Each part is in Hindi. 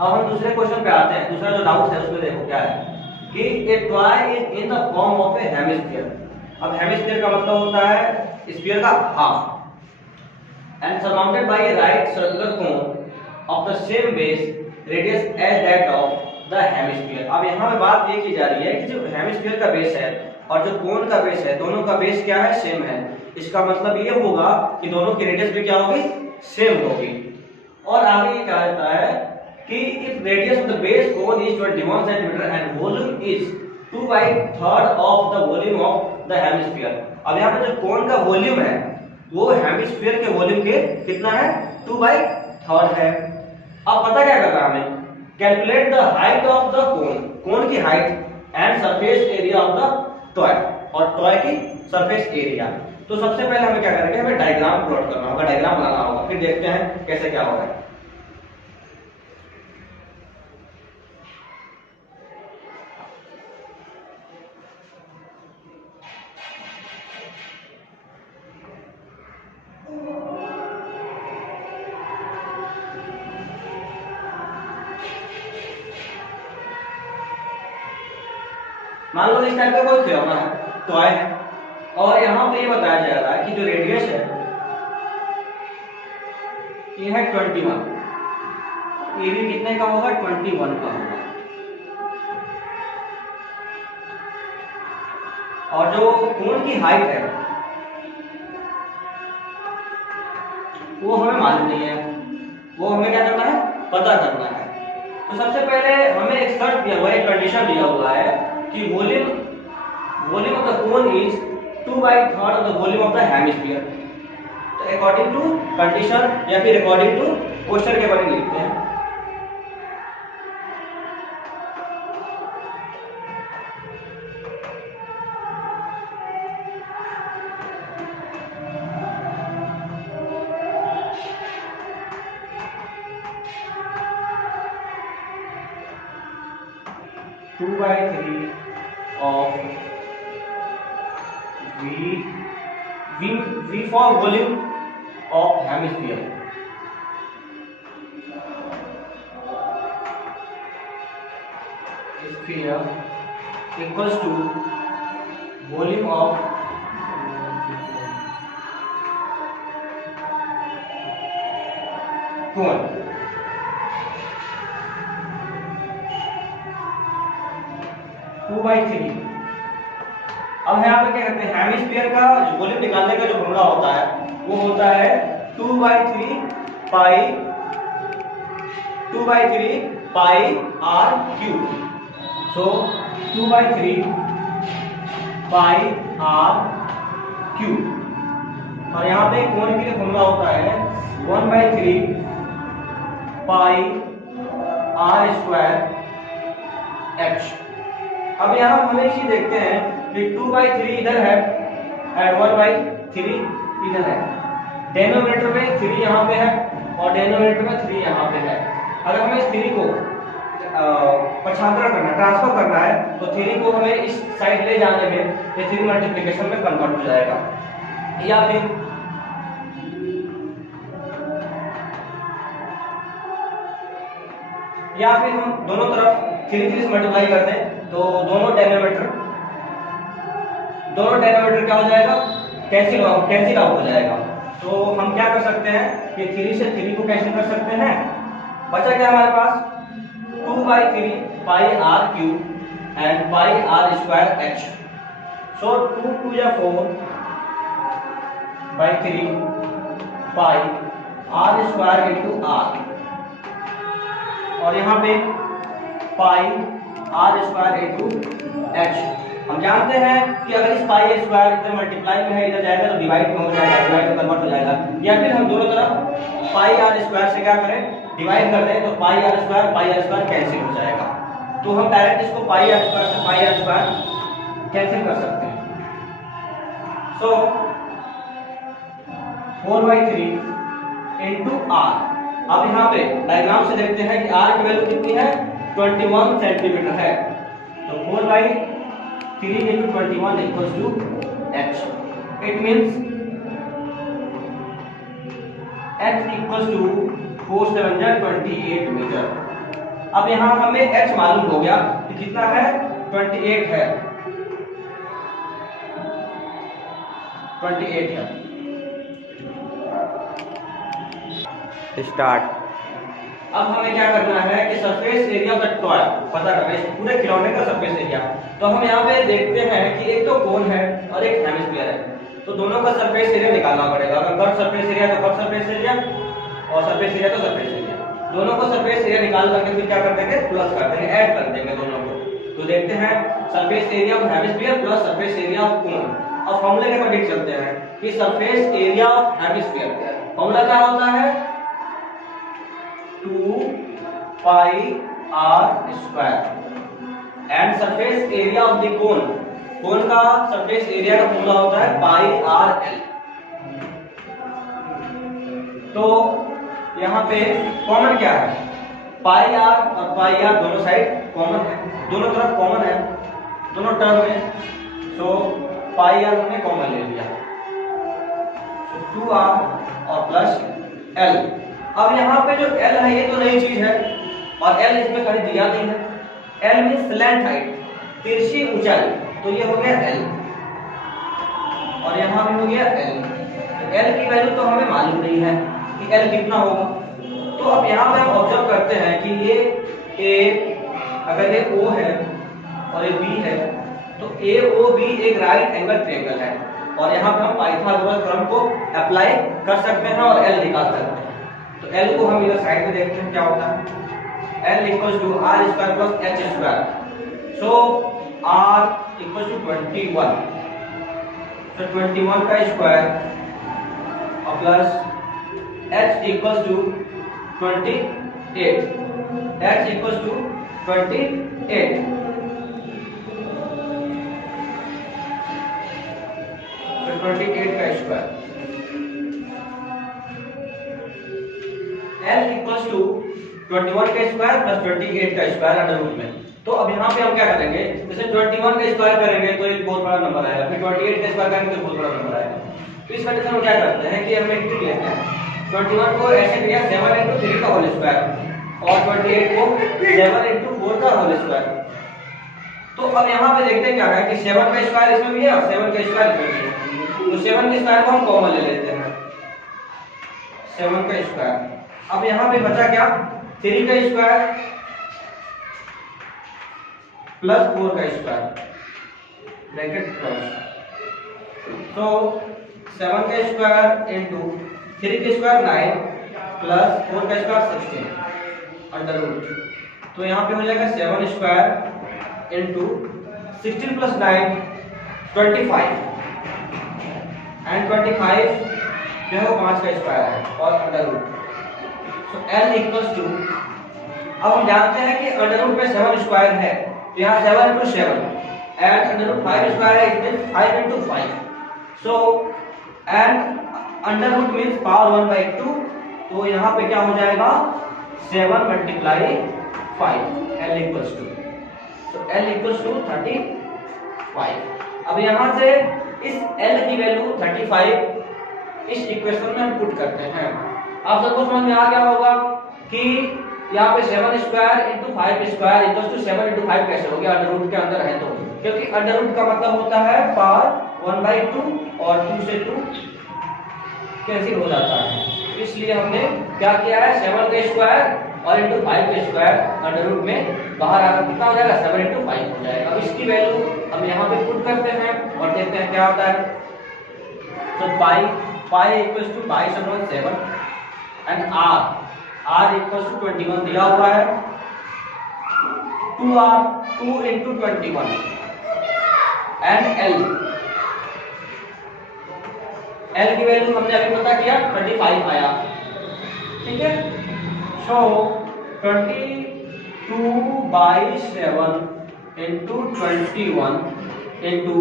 अब हम दूसरे क्वेश्चन पे आते हैं। दूसरा जो डाउट है उसमें देखो क्या है कि a toy is in the form of a hemisphere. अब हेमिस्फीयर का मतलब होता है स्फीयर का half and surrounded by a right circular cone of the same base radius as that of the hemisphere. अब यहाँ पे बात ये की जा रही है कि जो हेमिस्फीयर का बेस है और जो कोन का बेस है, दोनों का बेस क्या है, सेम है। इसका मतलब ये होगा कि दोनों की रेडियस भी क्या होगी, सेम होगी। और आगे ये कहा जाता है कि if radius of the base cone is 21 centimetre and volume is 2/3 of the volume of the hemisphere. अब यहाँ पे जो कोन का वॉल्यूम है वो हेमिस्फीयर के वॉल्यूम के कितना है, 2/3 है। अब पता क्या करना है हमें, calculate the height of the cone, cone की height and surface area of the toy, और टॉय की सरफेस एरिया। तो सबसे पहले हमें क्या करेंगे, हमें डायग्राम प्लॉट करना होगा, डायग्राम बनाना होगा, फिर देखते हैं कैसे क्या होगा। मान लो इस टाइप का कोई खिलौना है, टॉय है, और यहाँ पे ये बताया जा रहा है कि जो रेडियस है ये है 21, एरिया कितने का होगा, 21 का होगा। और जो कोन की हाइट है वो हमें मालूम नहीं है, वो हमें क्या करना है, पता करना है। तो सबसे पहले हमें एक शर्त दिया हुआ है, एक कंडीशन दिया हुआ है कि volume of the cone is 2/3 of the volume of the hemisphere. तो अकॉर्डिंग टू कंडीशन या फिर अकॉर्डिंग टू क्वेश्चन के बारे में लिखते हैं। Two by three of V for volume of hemisphere, sphere equals to volume of cone। Two by three. अब यहाँ पे क्या करते हैं, हेमिस्फीयर का वॉल्यूम निकालने का जो फॉर्मूला होता है वो होता है 2/3 पाई r क्यूब। सो 2/3 पाई r क्यूब। और यहाँ पे कोण के लिए फॉर्मूला होता है 1/3 पाई r स्क्वायर h। अब यहाँ हम हमेशा देखते हैं कि 2/3 इधर है और 1/3 इधर है। डेनोमिनेटर में 3 यहाँ पे है और डेनोमिनेटर में 3 यहाँ पे है। अगर हमें इस 3 को पक्षांतर करना, ट्रांसफर करना है, तो 3 को हमें इस साइड ले जाने में ये 3 मल्टीप्लिकेशन में कन्वर्ट हो जाएगा। या फिर हम दोनों तरफ 3 से मल्टीप्लाई करते हैं तो दोनों डेनोमिनेटर क्या हो जाएगा, कैंसिल आउट हो जाएगा। तो हम क्या कर सकते हैं कि 3 से 3 को कैंसिल कर सकते हैं। बचा क्या हमारे पास, 2/3 पाई r cube and pi r square h। सो 2 2 या 4/3 पाई r स्क्वायर इंटू r, और यहाँ पे पाई r स्क्वायर इंटू h। हम जानते हैं कि अगर इस पाई स्क्वायर इधर मल्टीप्लाई में है, इधर जाएगा तो डिवाइड में हो जाएगा, डिवाइड में कन्वर्ट हो जाएगा। या फिर हम दोनों तरफ पाई r स्क्वायर से क्या करें, डिवाइड कर दें, तो पाई r स्क्वायर कैंसिल हो जाएगा। तो हम डायरेक्ट इसको पाई r स्क्वायर से पाई r स्क्वायर कैंसिल कर सकते हैं। सो 4/3 इंटू r। अब यहाँ पे डायग्राम से देखते हैं कि r की वैल्यू कितनी है, 21 सेंटीमीटर है। तो 4/3 into 21 equals to h. It means h equals to 4 7 28 meter। अब यहाँ हमें h मालूम हो गया कि कितना है, 28 है, 28 है। स्टार्ट। अब हमें क्या करना है कि surface area of the toy पता करना है, पूरे खिलौने का सरफेस एरिया। तो हम यहाँ पे देखते हैं कि एक तो कोन है और एक हेमिस्फीयर है, तो दोनों का सरफेस एरिया निकालना पड़ेगा। अगर कर्व सरफेस एरिया तो कर्व सरफेस एरिया, और सरफेस एरिया तो सरफेस एरिया, दोनों को सरफेस एरिया निकाल करके फिर क्या कर देंगे, प्लस कर देंगे, ऐड कर देंगे दोनों को। तो देखते हैं surface area of hemisphere plus surface area of cone. अब फॉर्मूले के अकॉर्डिंग चलते हैं कि surface area of hemisphere formula क्या होता है, 2 pi r square and surface area of the cone, cone का सरफेस एरिया का फॉर्मूला होता है पाई r l। तो यहाँ पे कॉमन क्या है, पाई r और पाई r दोनों साइड कॉमन है, दोनों तरफ कॉमन है दोनों टर्म में, तो पाई r हमने कॉमन ले लिया, 2r और प्लस l। अब यहाँ पे जो L है ये तो नई चीज है और L इसमें कहीं दिया नहीं है। L मींस स्लैंट हाइट, तिरछी ऊंचाई, तो ये हो गया L और यहाँ भी हो गया L। तो L की वैल्यू तो हमें मालूम नहीं है कि L कितना होगा। तो अब यहाँ पे हम ऑब्जर्व करते हैं कि ये A, अगर ये O है और ये B है, तो AOB एक राइट एंगल ट्रायंगल है और यहाँ पे हम पाइथागोरस थ्योरम को अप्लाई कर सकते हैं और L निकाल सकते हैं। तो L को हम इधर साइड में देखते हैं क्या होता है, L equals to r square plus h square. So r equals to 21, तो 21 का स्क्वायर और plus h equals to 28, h equals to 28, तो 28 का स्क्वायर। L इक्वल्स टू 21 का स्क्वायर प्लस 28 का स्क्वायर अंडर रूट में। तो अब यहाँ पे हम क्या करेंगे, जैसे 21 का स्क्वायर करेंगे तो एक बहुत बड़ा नंबर आएगा, फिर 28 का स्क्वायर करेंगे तो बहुत बड़ा नंबर आएगा। तो इस कंडीशन में क्या करते हैं कि हम एक ट्रिक लेते हैं, 21 को ऐसे लिया 7 into 3 का होल स्क्वायर और 28 को 7 into 4 का होल स्क्वायर। तो अब यहाँ पे देखते हैं क्या है कि 7 का स्क्वायर इसमें भी है और 7 का स्क्वायर इसमें भी है, तो 7 के स्क्वायर को हम कॉमन ले लेते हैं, 7 का स्क्वायर। अब यहाँ पे बचा क्या, 3 का स्क्वायर प्लस 4 का स्क्वायर ब्रैकेट क्लोज। तो 7 का स्क्वायर इंटू 3 का स्क्वायर 9 प्लस 4 का स्क्वायर 16 अंडर रूट। तो यहाँ पे हो जाएगा 7 स्क्वायर इंटू 16 प्लस 9 25 एंड 25 जो है वो 5 का स्क्वायर है और अंडर रूट। तो L इक्वल्स टू, अब हम जानते हैं कि अंडर रूट में 7 स्क्वायर है, तो यहाँ 7 into 7 and under root 5 square है, it means 5 into 5। So and under root means power 1 by 2, तो यहाँ पे क्या हो जाएगा 7 multiply 5, L इक्वल्स टू, तो L इक्वल्स टू 35। अब यहाँ से इस L की वैल्यू 35 इस इक्वेशन में हम पुट करते हैं। आप सबको समझ में आ गया होगा कि यहाँ पे 7 square into 5 square equals to 7 into 5 कैसे हो गया, अंडर रूट के अंदर है तो, क्योंकि अंडर रूट का मतलब होता है पावर 1 by 2 और 2 से 2 कैंसिल हो जाता है, इसलिए हमने क्या किया है 7 का स्क्वायर और इंटू 5 का स्क्वायर अंडर रूट में बाहर आकर कितना हो जाएगा 7 into 5 हो जाएगा। अब इसकी वैल्यू हम यहाँ पे पुट करते हैं और देखते हैं क्या आता है। तो pi equals to 22/7 and r equals to 21 दिया हुआ है, 2 into 21 एंड L की वैल्यू हमने अभी पता किया 35 आया, ठीक है। सो 22/7 into 21 into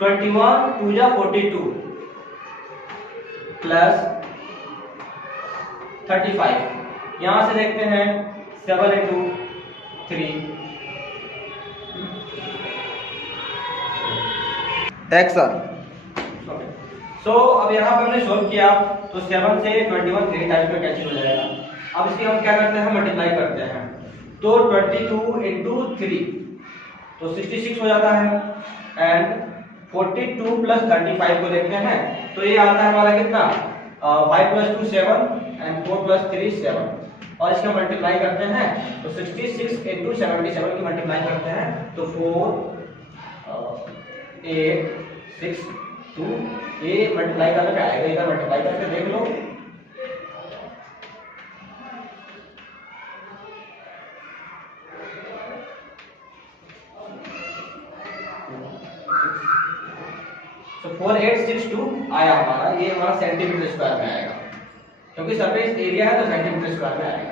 21 2 या 42 प्लस 35। यहां से देखते हैं 7 into 3 एक्शन। सो अब यहाँ पे हमने सोल्व किया तो 7 से 21 3 टाइम्स में कैंसिल हो जाएगा। अब इसकी हम क्या करते हैं मल्टीप्लाई करते हैं, तो 22 इंटू 3 तो 66 हो जाता है। एंड 42 प्लस 35 को देखते हैं तो ये आता है हमारा कितना 5 प्लस 2 7 एंड 4 प्लस 3 7 और इसका मल्टीप्लाई करते हैं तो 66 इंटू 77 की मल्टीप्लाई करते हैं तो 4 8 6 2 ये मल्टीप्लाई करने पे आएगा, इधर मल्टीप्लाई करके देख लो। तो 4862 आया हमारा, ये हमारा सेंटीमीटर स्क्वायर में आएगा क्योंकि सरफेस एरिया है तो सेंटीमीटर स्क्वायर में आएगा।